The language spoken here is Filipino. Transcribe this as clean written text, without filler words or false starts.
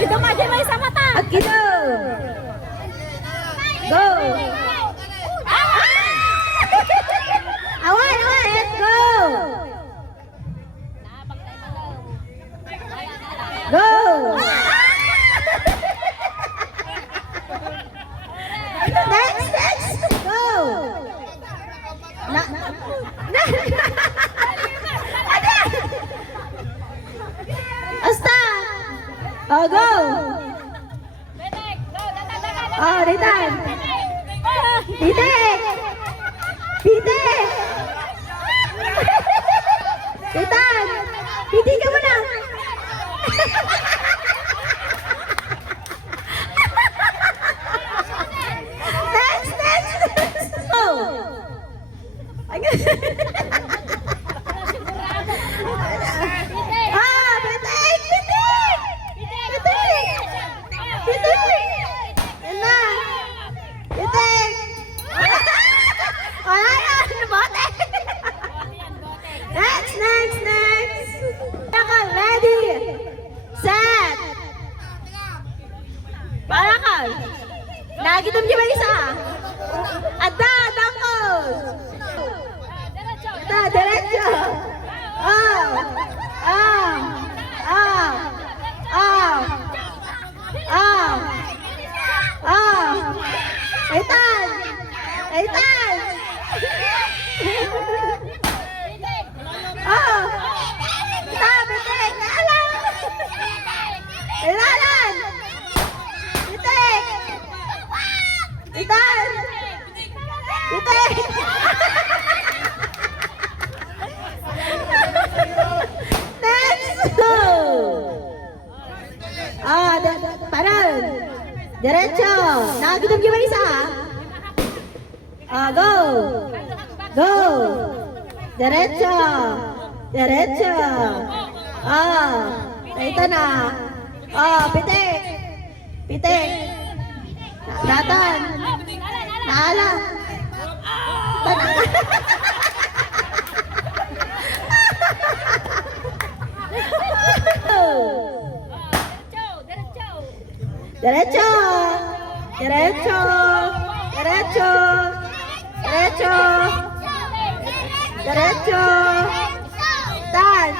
Dumay sa mata. Akido. Go. Awan, let's go. Go. Next. Go. Asta. Oh, go. Oh, Ritan. Pitik. Ritan. Pitik ka muna. Next. Go. Next. Ready, set. Parakal. Nagitom niyo ba isa? Ada, dangkol. Diretso. Eitan. Bitik. Ilalan. Bitik. Itan. Bitik. Next. Parang. Diretso. Nagitom yung isa. Go. Diretso. Ito na. Pitik. Latan. Naala. Diretso. Tan.